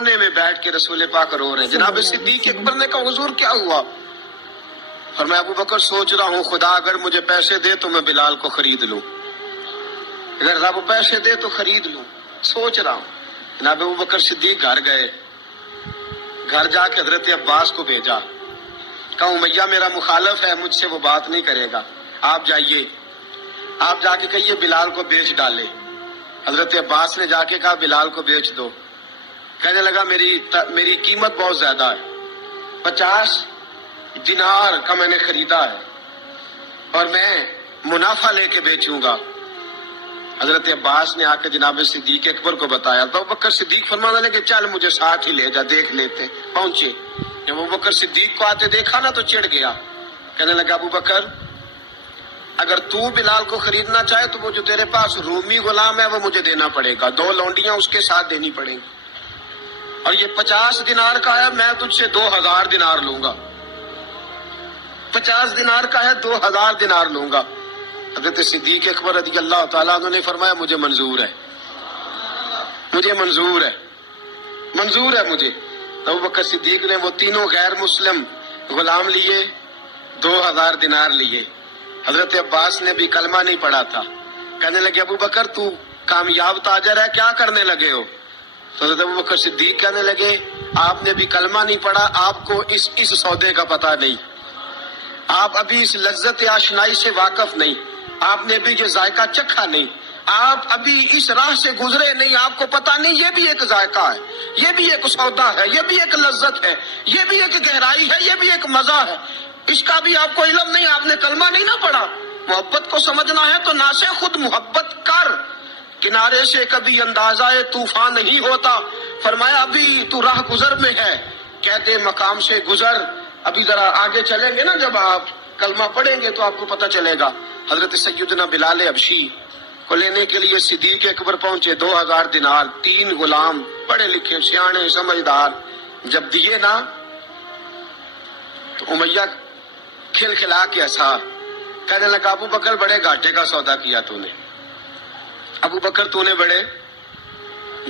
میں بیٹھ کے رسول پاک رو رہے ہیں. جناب صدیق اکبر نے کہا حضور کیا ہوا؟ فرمایا ابو بکر سوچ رہا ہوں خدا اگر مجھے پیسے دے تو میں بلال کو خرید لوں، اگر رب پیسے دے تو خرید لوں، سوچ رہا ہوں. جناب ابو بکر صدیق گھر گئے، گھر جا کے حضرت عباس کو بھیجا، کہا امیہ میرا مخالف ہے، مجھ سے وہ بات نہیں کرے گا، آپ جائیے، آپ جا کے کہیے بلال کو بیچ ڈالے. حضرت عباس نے جا کے کہا بلال کو بیچ دو. کہنے لگا میری قیمت بہت زیادہ ہے، 50 دینار کا میں نے خریدا ہے اور میں منافع لے کے بیچوں گا. حضرت عباس نے آ کے جناب صدیق اکبر کو بتایا تو ابو بکر صدیق فرمانے لگے چل مجھے ساتھ ہی لے جا، دیکھ لیتے. پہنچے، جب ابو بکر صدیق کو آتے دیکھا نا تو چڑ گیا. کہنے لگا ابو بکر اگر تو بلال کو خریدنا چاہے تو وہ جو تیرے پاس رومی غلام ہے وہ مجھے دینا پڑے گا، 2 لونڈیاں اس کے ساتھ دینی پڑیں گی، اور یہ 50 دینار کا ہے، میں تجھ سے 2000 دینار لوں گا. 50 دینار کا ہے، 2000 دینار لوں گا. حضرت صدیق اکبر رضی اللہ تعالیٰ عنہ نے فرمایا مجھے منظور ہے، مجھے منظور ہے، منظور ہے مجھے. ابو بکر صدیق نے وہ تینوں غیر مسلم غلام لیے، 2000 دینار لیے. حضرت عباس نے بھی کلمہ نہیں پڑھا تھا. کہنے لگے ابو بکر تو کامیاب تاجر ہے، کیا کرنے لگے ہو؟ تو حضرت ابو بکر صدیق کہنے لگے آپ نے بھی کلمہ نہیں پڑھا، آپ کو اس سودے کا پتہ نہیں، آپ ابھی اس لذت آشنائی سے واقف نہیں، آپ نے بھی یہ ذائقہ چکھا نہیں، آپ ابھی اس راہ سے گزرے نہیں، آپ کو پتہ نہیں یہ بھی ایک ذائقہ ہے، یہ بھی ایک سودا ہے، یہ بھی ایک لذت ہے، یہ بھی ایک گہرائی ہے، یہ بھی ایک مزہ ہے، اس کا بھی آپ کو علم نہیں، آپ نے کلمہ نہیں نہ پڑھا. محبت کو سمجھنا ہے تو نہ سے خود محبت کر، کنارے سے کبھی اندازہ طوفان نہیں ہوتا. فرمایا ابھی تو راہ گزر میں ہے، کہتے مقام سے گزر. ابھی ذرا آگے چلیں گے نا، جب آپ کلمہ پڑھیں گے تو آپ کو پتہ چلے گا. حضرت سیدنا بلال حبشی کو لینے کے لیے صدیق اکبر پہنچے، 2000 دینار، 3 غلام پڑھے لکھے سیانے سمجھدار. جب دیے نا تو امیہ کھل کھلا کے ہنسا. کہنے لگا ابو بکر بڑے گھاٹے کا سودا کیا تو نے، ابو بکر تو نے بڑے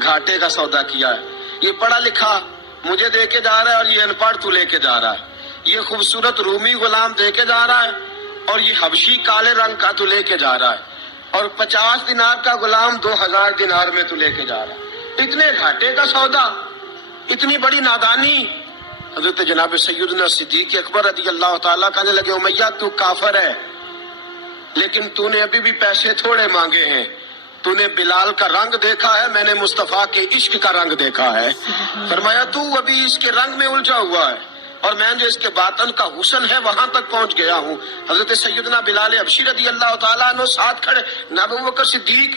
گھاٹے کا سودا کیا ہے. یہ پڑھا لکھا مجھے دے کے جا رہا ہے اور یہ ان پڑھ تو لے کے جا رہا ہے. یہ خوبصورت رومی غلام دے کے جا رہا ہے اور یہ حبشی کالے رنگ کا تو لے کے جا رہا ہے، اور 50 دینار کا غلام 2000 دینار میں تو لے کے جا رہا ہے. اتنے گھاٹے کا سودا، اتنی بڑی نادانی. حضرت جناب سیدنا صدیق اکبر رضی اللہ تعالیٰ کہنے لگے امیہ تو کافر ہے، لیکن تو نے ابھی بھی پیسے تھوڑے مانگے ہیں. تو نے بلال کا رنگ دیکھا ہے، میں نے مصطفیٰ کے عشق کا رنگ دیکھا ہے. فرمایا تو ابھی اس کے رنگ میں الجھا ہوا ہے اور میں جو اس کے باطن کا حسن ہے وہاں تک پہنچ گیا ہوں. حضرت سیدنا بلال حبشی رضی اللہ تعالیٰ عنہ ساتھ کھڑے. ابو بکر صدیق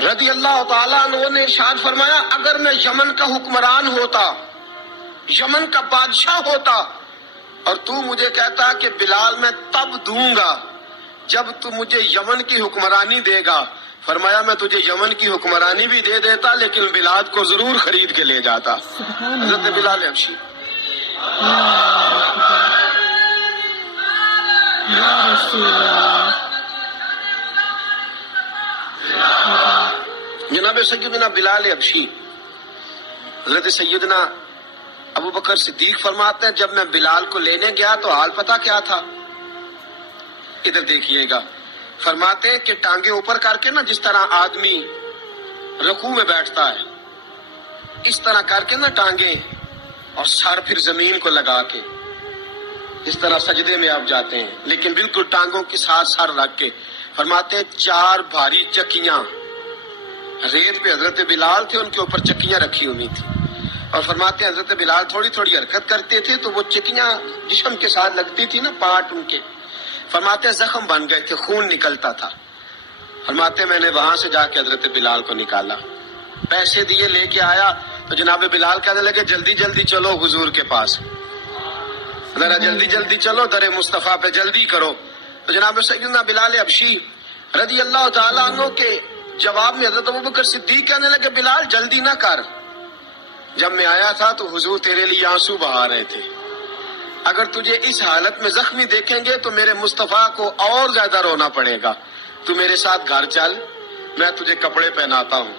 رضی اللہ تعالیٰ عنہ نے ارشاد فرمایا اگر میں یمن کا حکمران ہوتا، یمن کا بادشاہ ہوتا، اور تو مجھے کہتا کہ بلال میں تب دوں گا جب تو مجھے یمن کی حکمرانی دے گا. فرمایا میں تجھے یمن کی حکمرانی بھی دے دیتا لیکن بلال کو ضرور خرید کے لے جاتا. حضرت بلال حبشی جناب سیدنا بلال حبشی حضرت سیدنا ابو بکر صدیق فرماتے ہیں جب میں بلال کو لینے گیا تو حال پتہ کیا تھا؟ ادھر دیکھیے گا. فرماتے ہیں کہ ٹانگیں اوپر کر کے نا جس طرح آدمی رکوع میں بیٹھتا ہے اس طرح کر کے نا ٹانگیں، اور سر پھر زمین کو لگا کے اس طرح سجدے میں آپ جاتے ہیں، لیکن بالکل ٹانگوں کے ساتھ سر رکھ کے. فرماتے ہیں 4 بھاری چکیاں ریت پہ حضرت بلال تھے، ان کے اوپر چکیاں رکھی ہوئی تھی، اور فرماتے ہیں حضرت بلال تھوڑی تھوڑی حرکت کرتے تھے تو وہ چکیاں جسم کے ساتھ لگتی تھی نا، پارٹ ان کے. فرماتے ہیں زخم بن گئے تھے، خون نکلتا تھا. فرماتے میں نے وہاں سے جا کے حضرت بلال کو نکالا، پیسے دیے، لے کے آیا تو جناب بلال کہنے لگے جلدی جلدی چلو حضور کے پاس، ذرا جلدی جلدی چلو، در مصطفیٰ پہ جلدی کرو. تو جناب سیدنا بلال حبشی رضی اللہ تعالیٰ عنہ کے جواب میں حضرت ابوبکر صدیق کہنے لگے بلال جلدی نہ کر، جب میں آیا تھا تو حضور تیرے لیے آنسو بہا رہے تھے، اگر تجھے اس حالت میں زخمی دیکھیں گے تو میرے مصطفیٰ کو اور زیادہ رونا پڑے گا. تو میرے ساتھ گھر چل، میں تجھے کپڑے پہناتا ہوں،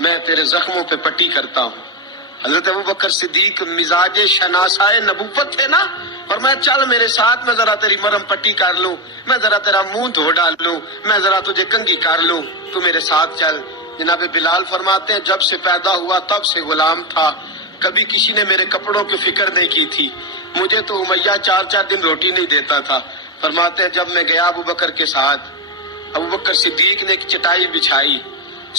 میں تیرے زخموں پہ پٹی کرتا ہوں. حضرت ابوبکر صدیق مزاج شناسائے نبوت تھے نا، فرمایا چل میرے ساتھ، میں ذرا تیری مرم پٹی کر لوں، میں ذرا تیرا منہ دھو ڈال لوں، میں ذرا تجھے کنگھی کر لوں، تو میرے ساتھ چل۔ جناب بلال فرماتے ہیں جب سے پیدا ہوا تب سے غلام تھا، کبھی کسی نے میرے کپڑوں کی فکر نہیں کی تھی، مجھے تو امیہ 4 دن روٹی نہیں دیتا تھا۔ فرماتے ہیں جب میں گیا ابوبکر کے ساتھ، ابوبکر صدیق نے ایک چٹائی بچھائی،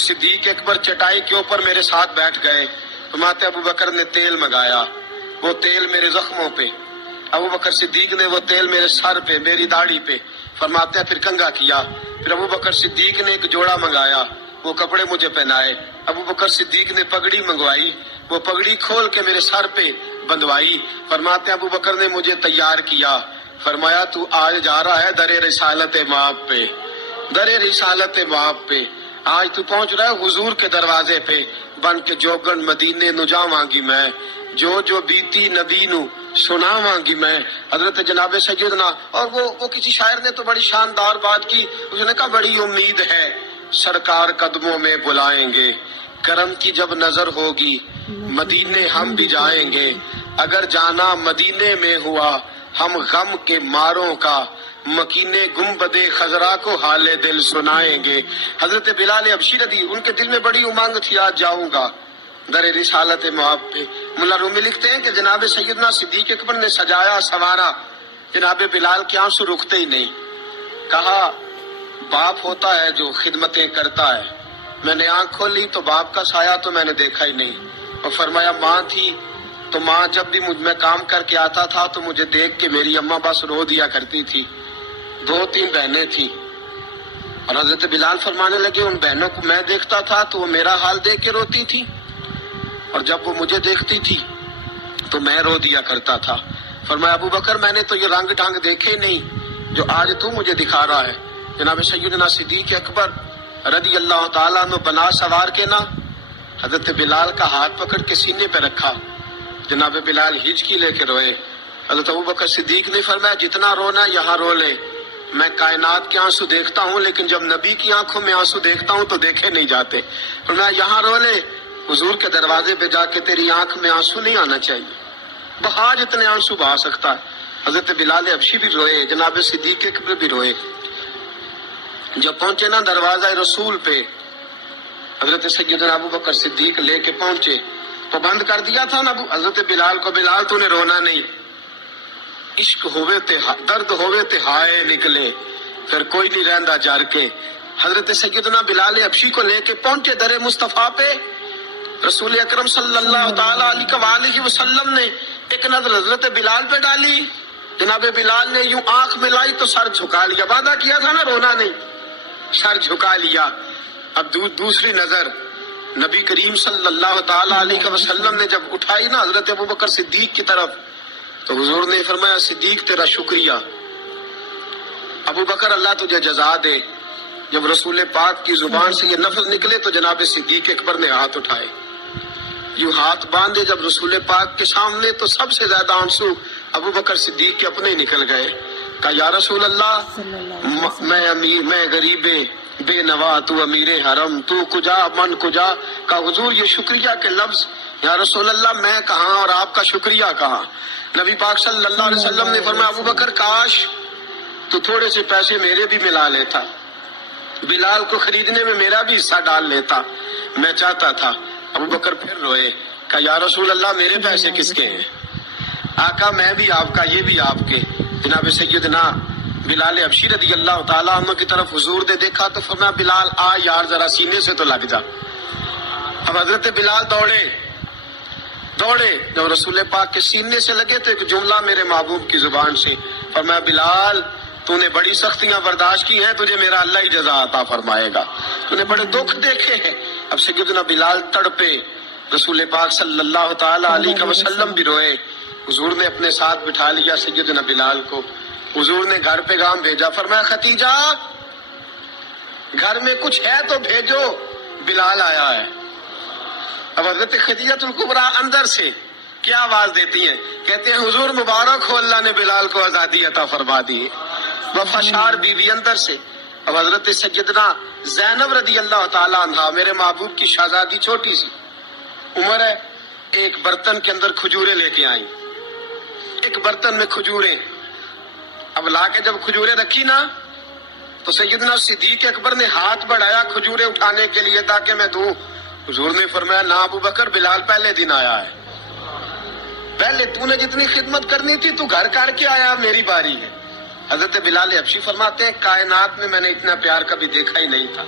صدیق اکبر چٹائی کے اوپر میرے ساتھ بیٹھ گئے۔ فرماتے ابوبکر نے تیل منگایا، وہ تیل میرے زخموں پہ، ابوبکر صدیق نے وہ تیل میرے سر پہ، میری داڑھی پہ، فرماتے ہیں پھر کنگھا کیا۔ پھر ابوبکر صدیق نے ایک جوڑا منگایا، وہ کپڑے مجھے پہنائے۔ ابوبکر صدیق نے پگڑی منگوائی، وہ پگڑی کھول کے میرے سر پہ بندھوائی۔ فرماتے ہیں ابوبکر نے مجھے تیار کیا، فرمایا تو آج جا رہا ہے در رسالت مآب پہ، در رسالت مآب پہ، آج تو پہنچ رہا ہے حضور کے دروازے پہ، بن کے جوگن مدینے نو جاواں گی میں، جو بیتی نبی نو سناواں گی میں۔ حضرت جناب سیدنا، اور وہ کسی شاعر نے تو بڑی شاندار بات کی، اس نے کہا بڑی امید ہے سرکار قدموں میں بلائیں گے، کرم کی جب نظر ہوگی مدینے ہم بھی جائیں گے، اگر جانا مدینے میں ہوا ہم غم کے ماروں کا، مکینے گنبد خضرا کو حال دل سنائیں گے۔ حضرت بلال حبشی رضی، ان کے دل میں بڑی امنگ تھی آج جاؤں گا در رسالت مآب پہ۔ ملا رومی لکھتے ہیں کہ جناب سیدنا صدیق اکبر نے سجایا سوارا، جناب بلال کے آنسو رکتے ہی نہیں۔ کہا باپ ہوتا ہے جو خدمتیں کرتا ہے، میں نے آنکھ کھولی تو باپ کا سایہ تو میں نے دیکھا ہی نہیں، اور فرمایا ماں تھی تو ماں جب بھی میں کام کر کے آتا تھا تو مجھے دیکھ کے میری اماں بس رو دیا کرتی تھی۔ 2-3 بہنیں تھیں، اور حضرت بلال فرمانے لگے ان بہنوں کو میں دیکھتا تھا تو وہ میرا حال دیکھ کے روتی تھی، اور جب وہ مجھے دیکھتی تھی تو میں رو دیا کرتا تھا۔ فرمایا ابوبکر میں نے تو یہ رنگ ڈھنگ دیکھے ہی نہیں جو آج تو مجھے دکھا رہا ہے۔ جناب سیدنا صدیق اکبر رضی اللہ تعالیٰ عنہ بنا سوار کے نا حضرت بلال کا ہاتھ پکڑ کے سینے پہ رکھا، جناب بلال ہچکی لے کے روئے۔ حضرت ابوبکر صدیق نے فرمایا جتنا رونا یہاں رو لے، میں کائنات کے آنسو دیکھتا ہوں لیکن جب نبی کی آنکھوں میں آنسو دیکھتا ہوں تو دیکھے نہیں جاتے۔ فرمایا یہاں رو لے، حضور کے دروازے پہ جا کے تیری آنکھ میں آنسو نہیں آنا چاہیے، بہا جتنے آنسو بہا سکتا ہے۔ حضرت بلال حبشی بھی روئے، جناب صدیق اکبر بھی روئے۔ جب پہنچے نا دروازہ رسول پہ، حضرت سیدنا ابوبکر صدیق لے کے پہنچے تو بند کر دیا تھا نا حضرت بلال کو، بلال تو نے رونا نہیں، عشق ہوئے تے درد ہوئے تے ہائے نکلے، پھر کوئی نہیں رہندا جر کے۔ حضرت سیدنا بلال حبشی کو لے کے پہنچے در مصطفیٰ پہ، رسول اکرم صلی اللہ تعالیٰ علیہ وسلم نے ایک نظر حضرت بلال پہ ڈالی، جناب بلال نے یوں آنکھ ملائی تو سر جھکا لیا، وعدہ کیا تھا نا رونا نہیں، سر جھکا لیا۔ اب دوسری نظر نبی کریم صلی اللہ تعالیٰ علیہ وسلم نے جب اٹھائی نا حضرت ابوبکر صدیق کی طرف تو حضور نے فرمایا صدیق تیرا شکریہ، ابوبکر اللہ تجھے جزا دے۔ جب رسول پاک کی زبان سے یہ لفظ نکلے تو جناب صدیق اکبر نے ہاتھ اٹھائے، یوں ہاتھ باندھے جب رسول پاک کے سامنے تو سب سے زیادہ آنسو ابوبکر صدیق کے اپنے نکل گئے۔ کہا یا رسول اللہ میں غریب بے نوا، تو امیر حرم، تو کجا من کجا۔ کہا حضور یہ شکریہ کے لفظ، یا رسول اللہ میں کہاں اور آپ کا شکریہ کہاں۔ نبی پاک صلی اللہ علیہ وسلم نے فرمایا ابوبکر کاش تو تھوڑے سے پیسے میرے بھی ملا لیتا، بلال کو خریدنے میں میرا بھی حصہ ڈال لیتا، میں چاہتا تھا۔ ابوبکر پھر روئے، کہا یا رسول اللہ میرے پیسے کس کے ہیں؟ آقا میں بھی آپ کا، یہ بھی آپ کے۔ جناب سیدنا بلال حبشی رضی اللہ تعالیٰ عنہ کی طرف حضور نے دیکھا تو فرمایا بلال آ یار ذرا سینے سے تو لگ جا۔ اب حضرت بلال دوڑے، جب رسول پاک کے سینے سے لگے تو ایک جملہ میرے محبوب کی زبان سے، فرمایا بلال تو نے بڑی سختیاں برداشت کی ہیں، تجھے میرا اللہ ہی جزا عطا فرمائے گا، تو نے بڑے دکھ دیکھے ہیں۔ اب سیدنا بلال تڑپے، رسول پاک صلی اللہ تعالیٰ علیہ وسلم بھی روئے۔ حضور نے اپنے ساتھ بٹھا لیا سیدنا بلال کو، حضور نے گھر پیغام بھیجا، فرمایا ختیجہ گھر میں کچھ ہے تو بھیجو، بلال آیا ہے۔ اب حضرت خدیجہ الکبریٰ اندر سے کیا آواز دیتی ہیں، کہتے ہیں حضور مبارک ہو، اللہ نے بلال کو آزادی عطا فرما دی۔ وفاشار بیوی اندر سے۔ اب حضرت سیدنا زینب رضی اللہ تعالیٰ عنہا، میرے محبوب کی شہزادی، چھوٹی سی عمر ہے، ایک برتن کے اندر کھجوریں لے کے آئیں، ایک برتن میں کھجوریں. اب لا کے جب کھجوریں رکھی نا تو سیدنا صدیق اکبر نے ہاتھ بڑھایا کھجوریں اٹھانے کے لیے تاکہ میں دوں. حضور نے فرمایا نہ ابو بکر، بلال پہلے دن آیا ہے، پہلے تو نے جتنی خدمت کرنی تھی تو گھر کر کے آیا، میری باری ہے. حضرت بلال حبشی فرماتے ہیں کائنات میں نے اتنا پیار کبھی دیکھا ہی نہیں تھا.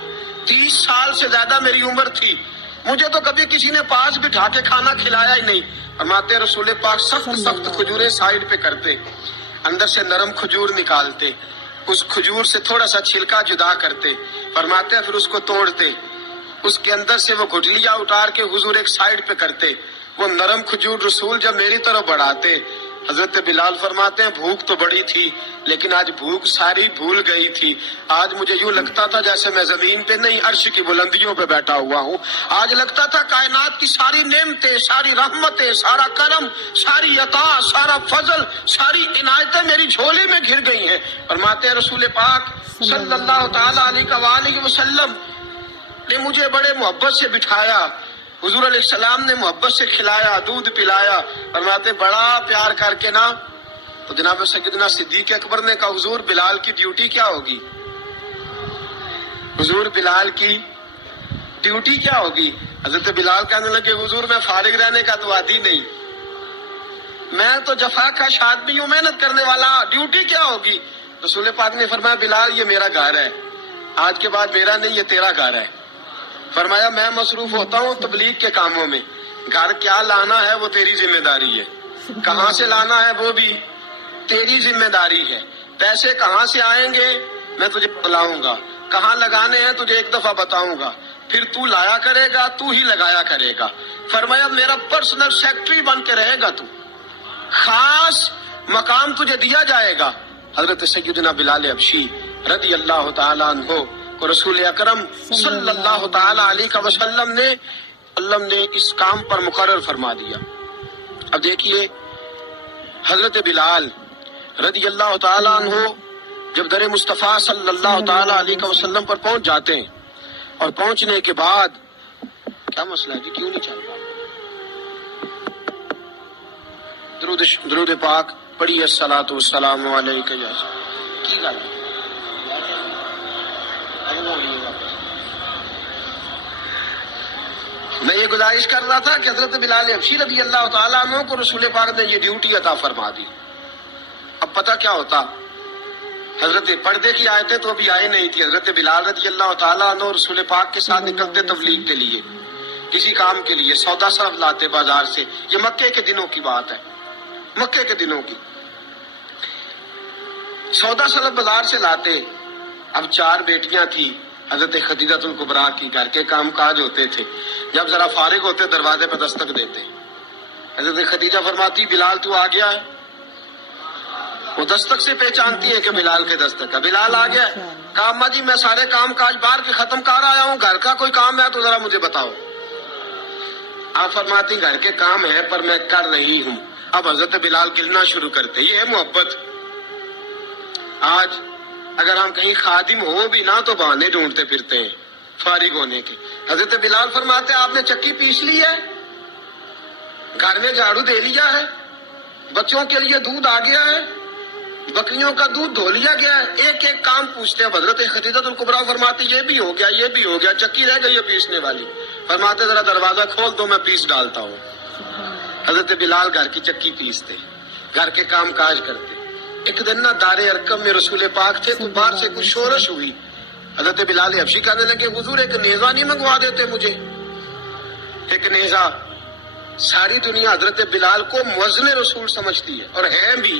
30 سال سے زیادہ میری عمر تھی، مجھے تو کبھی کسی نے پاس بٹھا کے کھانا کھلایا ہی نہیں. فرماتے رسول پاک سخت کھجوریں سائڈ پہ کرتے، اندر سے نرم کھجور نکالتے، اس کھجور سے تھوڑا سا چھلکا جدا کرتے، فرماتے پھر اس کو توڑتے، اس کے اندر سے وہ گٹلیاں اتار کے حضور ایک سائڈ پہ کرتے. وہ نرم کھجور رسول جب میری طرف بڑھاتے، حضرت بلال فرماتے ہیں بھوک تو بڑی تھی لیکن آج بھوک ساری بھول گئی تھی. آج مجھے یوں لگتا تھا جیسے میں زمین پہ نہیں عرش کی بلندیوں پہ بیٹھا ہوا ہوں. آج لگتا تھا کائنات کی ساری نعمتیں، ساری رحمتیں، سارا کرم، ساری عطا، سارا فضل، ساری عنایتیں میری جھولی میں گھر گئی ہیں. فرماتے ہیں رسول پاک صلی اللہ تعالی علیہ وسلم نے مجھے بڑے محبت سے بٹھایا، حضور علیہ السلام نے محبت سے کھلایا، دودھ پلایا. فرماتے بڑا پیار کر کے نا تو جناب سیدنا صدیق اکبر نے کہا حضور بلال کی ڈیوٹی کیا ہوگی، حضور بلال کی ڈیوٹی کیا ہوگی. حضرت بلال کہنے لگے حضور میں فارغ رہنے کا تو عادی نہیں، میں تو جفا کش آدمی ہوں، محنت کرنے والا، ڈیوٹی کیا ہوگی. رسول پاک نے فرمایا بلال یہ میرا گھر ہے، آج کے بعد میرا نہیں یہ تیرا گھر ہے. فرمایا میں مصروف ہوتا ہوں تبلیغ کے کاموں میں، گھر کیا لانا ہے وہ تیری ذمہ داری ہے، کہاں سے لانا ہے وہ بھی تیری ذمہ داری ہے، پیسے کہاں سے آئیں گے میں تجھے بتلاؤں گا، کہاں لگانے ہیں تجھے ایک دفعہ بتاؤں گا، پھر تو لایا کرے گا، تو ہی لگایا کرے گا. فرمایا میرا پرسنل سیکٹری بن کے رہے گا، تو خاص مقام تجھے دیا جائے گا. حضرت سیدنا بلال حبشی رضی اللہ تعالی عنہ کو رسول اکرم صلی اللہ تعالی علیہ وسلم نے اس کام پر مقرر فرما دیا. اب دیکھیے حضرت بلال رضی اللہ تعالی عنہ جب در مصطفیٰ صلی اللہ تعالی علیہ وسلم پر پہنچ جاتے ہیں اور پہنچنے کے بعد کیا مسئلہ ہے جی کیوں نہیں چل رہا؟ درود پاک پڑھیے الصلاۃ والسلام علیک یا کی گل میں یہ گزارش کر رہا تھا کہ حضرت بلال حبشی رضی اللہ تعالیٰ عنہ کو رسول پاک نے یہ ڈیوٹی عطا فرما دی. اب پتہ کیا ہوتا، حضرت پردے کی آیتیں تو ابھی آئی نہیں تھی. حضرت بلال رضی اللہ تعالیٰ عنہ رسول پاک کے ساتھ نکلتے تبلیغ کے لیے، کسی کام کے لیے، سودا صرف لاتے بازار سے. یہ مکے کے دنوں کی بات ہے، مکے کے دنوں کی. سودا صرف بازار سے لاتے. اب 4 بیٹیاں تھیں حضرت خدیجہ الکبریٰ کی، گھر کے کام کاج ہوتے تھے. جب ذرا فارغ ہوتے دروازے پہ دستک دیتے. حضرت خدیجہ فرماتی بلال تو آ گیا ہے. وہ دستک سے پہچانتی ہے کہ بلال کے دستک ہے، بلال آ گیا ہے. کہا اماں جی میں سارے کام کاج باہر کے ختم کر آیا ہوں، گھر کا کوئی کام ہے تو ذرا مجھے بتاؤ. آپ فرماتی گھر کے کام ہے پر میں کر رہی ہوں. اب حضرت بلال گلنا شروع کرتے. یہ ہے محبت. آج اگر ہم کہیں خادم ہو بھی نہ تو بہانے ڈھونڈتے پھرتے ہیں فارغ ہونے کے. حضرت بلال فرماتے آپ نے چکی پیس لی ہے، گھر میں جھاڑو دے لیا ہے، بچوں کے لیے دودھ آ گیا ہے، بکریوں کا دودھ دھو لیا گیا ہے. ایک ایک کام پوچھتے ہیں. حضرت خدیجہ الکبریٰ فرماتے یہ بھی ہو گیا، یہ بھی ہو گیا، چکی رہ گئی ہے پیسنے والی. فرماتے ذرا دروازہ کھول دو میں پیس ڈالتا ہوں. حضرت بلال گھر کی چکی پیستے، گھر کے کام کاج کرتے. ایک دن نہ دار ارقم میں رسول پاک تھے تو باہر سے کچھ شورش ہوئی. حضرت بلال حبشی کہنے لگے حضور ایک نیزہ نہیں منگوا دیتے مجھے؟ ایک نیزہ. ساری دنیا حضرت بلال کو مؤذن رسول سمجھتی ہے اور ہے بھی،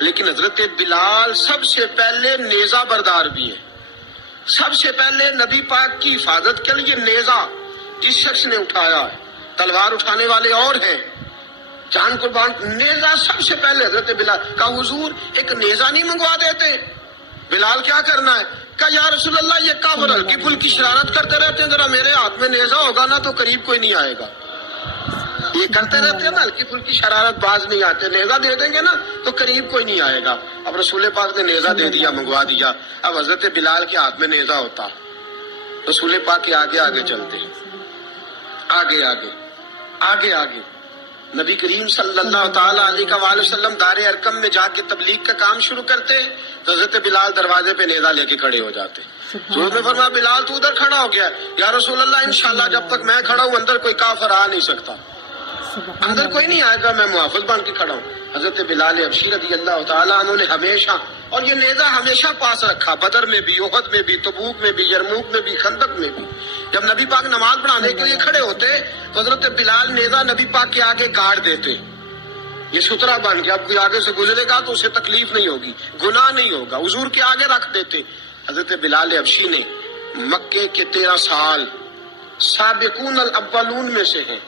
لیکن حضرت بلال سب سے پہلے نیزہ بردار بھی ہے. سب سے پہلے نبی پاک کی حفاظت کے لیے نیزہ جس شخص نے اٹھایا ہے، تلوار اٹھانے والے اور ہیں، جان قربان. نیزہ سب سے پہلے حضرت بلال. کہا حضور ایک نیزہ نہیں منگوا دیتے؟ بلال کیا کرنا ہے؟ کہا یا رسول اللہ یہ کافر ہلکی پھلکی شرارت کرتے رہتے ہیں، ذرا میرے ہاتھ میں نیزہ ہوگا نا تو قریب کوئی نہیں آئے گا. یہ کرتے رہتے ہیں نا ہلکی پھلکی شرارت، باز نہیں آتے. نیزہ دے دیں گے نا تو قریب کوئی نہیں آئے گا. اب رسول پاک نے نیزہ دے دیا، منگوا دیا. اب حضرت بلال کے ہاتھ میں نیزہ ہوتا، رسول پاک کے آگے آگے چلتے، آگے آگے آگے آگے. نبی کریم صلی اللہ تعالی علیہ وآلہ وسلم دار ارقم میں جا کے تبلیغ کا کام شروع کرتے تو حضرت بلال دروازے پہ نیزہ لے کے کھڑے ہو جاتے. حضور نے فرمایا بلال تو ادھر کھڑا ہو گیا. یا رسول اللہ انشاءاللہ جب تک میں کھڑا ہوں اندر کوئی کافر آ نہیں سکتا, اندر کوئی نہیں آئے گا, میں محافظ بن کے کھڑا ہوں. حضرت بلال حبشی رضی اللہ تعالیٰ عنہ نے ہمیشہ, اور یہ نیزہ ہمیشہ پاس رکھا, بدر میں بھی, احد میں بھی, تبوک میں بھی, یرموک میں بھی, خندق میں بھی. جب نبی پاک نماز پڑھانے کے لیے کھڑے ہوتے تو حضرت بلال نیزہ نبی پاک کے آگے گاڑ دیتے. یہ سترا بن گیا, اب کوئی آگے سے گزرے گا تو اسے تکلیف نہیں ہوگی, گناہ نہیں ہوگا, حضور کے آگے رکھ دیتے. حضرت بلال حبشی نے مکے کے 13 سال سابقون الاولون میں سے ہیں,